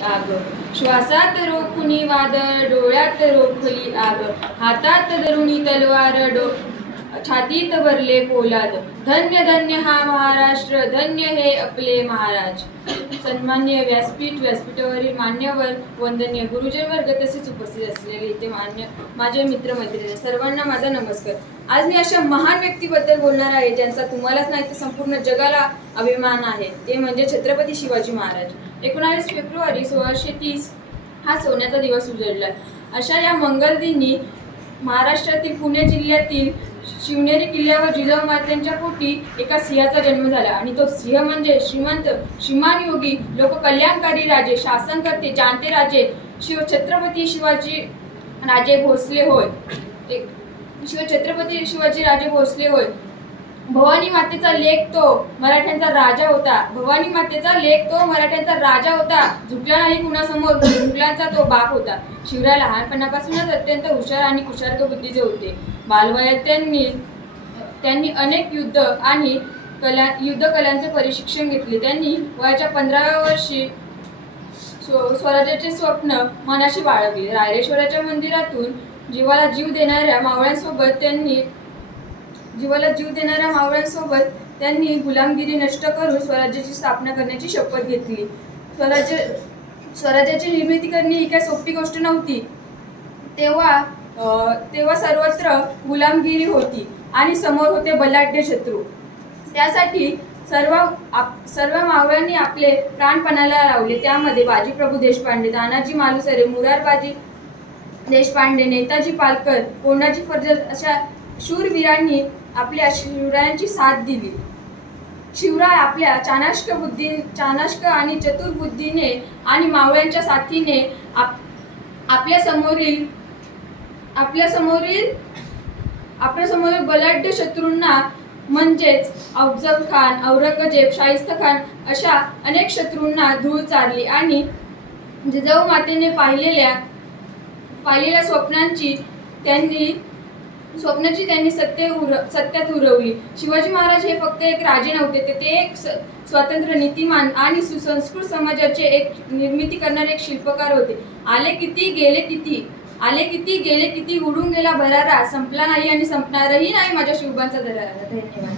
आग. श्वासात रोखुनी वादळ डोळ्यात रोखली आग. हातात धरुणी तलवार डो छातीत भरले पोलाद. धन्य धन्य हा महाराष्ट्र धन्य हे आपले महाराज. सन्मान्य व्यासपीठ व्यासपीठावरील मान्यवर वंदनीय गुरुजन वर्ग तसेच उपस्थित असलेले इथे मान्य माझे मित्र मैत्रिणी सर्वांना माझा नमस्कार. आज मी अशा महान व्यक्तीबद्दल बोलणार आहे ज्यांचा तुम्हालाच नाही तर संपूर्ण जगाला अभिमान आहे. ते म्हणजे छत्रपती शिवाजी महाराज. एकोणावीस फेब्रुवारी सोळाशे तीस हा सोन्याचा दिवस उजळला अशा या मंगलदिनी महाराष्ट्रातील पुणे जिल्ह्यातील शिवनेरी किल्ल्यावर जिजाऊ मात्यांच्या पोटी एका सिंहाचा जन्म झाला आणि तो सिंह म्हणजे श्रीमंत श्रीमान योगी लोककल्याणकारी राजे शासनकर्ते जाणते राजे शिव छत्रपती शिवाजी राजे भोसले होय. एक- शिव छत्रपती शिवाजी राजे भोसले होय. भवानी मातेचा लेख तो मराठ्यांचा राजा होता. भवानी मातेचा लेख तो मराठ्यांचा राजा होता. झुकला नाही कुणासमोर झुकल्याचा तो बाप होता. शिवराय लहानपणापासूनच अत्यंत हुशार आणि कुशार्क बुद्धीचे होते. बालवयात त्यांनी त्यांनी अनेक युद्ध आणि कला युद्ध कलांचे प्रशिक्षण घेतले. त्यांनी वयाच्या पंधराव्या वर्षी स्व- स्वराज्याचे स्वप्न मनाशी बाळगले. रायरेश्वराच्या मंदिरातून जीवाला जीव देणाऱ्या मावळ्यांसोबत त्यांनी जीवाला जीव देणाऱ्या मावळ्यांसोबत त्यांनी गुलामगिरी नष्ट करून स्वराज्याची स्थापना करण्याची शपथ घेतली. स्वराज्य स्वराज्याची निर्मिती करणे ही काय सोपी गोष्ट नव्हती. तेव्हा तेव्हा सर्वत्र गुलामगिरी होती आणि समोर होते बलाढ्य शत्रू. त्यासाठी सर्व आप सर्व मावळ्यांनी आपले प्राणपणाला लावले. त्यामध्ये बाजीप्रभू देशपांडे तानाजी मालुसरे मुरारबाजी देशपांडे नेताजी पालकर कोणाजी फर्जल अशा शूरवीरांनी आपल्या शिवरायांची साथ दिली. शिवराय आपल्या चाणाष्क बुद्धी चाणाष्क आणि चतुर बुद्धीने आणि मावळ्यांच्या साथीने आप आपल्या समोरील आपल्या समोरील आपल्या समोरील बलाढ्य शत्रूंना म्हणजेच अफजल खान औरंगजेब शाहिस्त खान अशा अनेक शत्रूंना धूळ चारली आणि जिजाऊ मातेने पाहिलेल्या पाहिलेल्या स्वप्नांची त्यांनी स्वप्नाची त्यांनी सत्य उर सत्यात उरवली. शिवाजी महाराज हे फक्त एक राजे नव्हते ते एक स्वतंत्र नीतिमान आणि सुसंस्कृत समाजाचे एक निर्मिती करणारे एक शिल्पकार होते. आले किती गेले किती? आले किती गेले किती? उडून गेला भरारा संपला नाही आणि संपणारही नाही माझ्या शिवबांचा दरारा. धन्यवाद.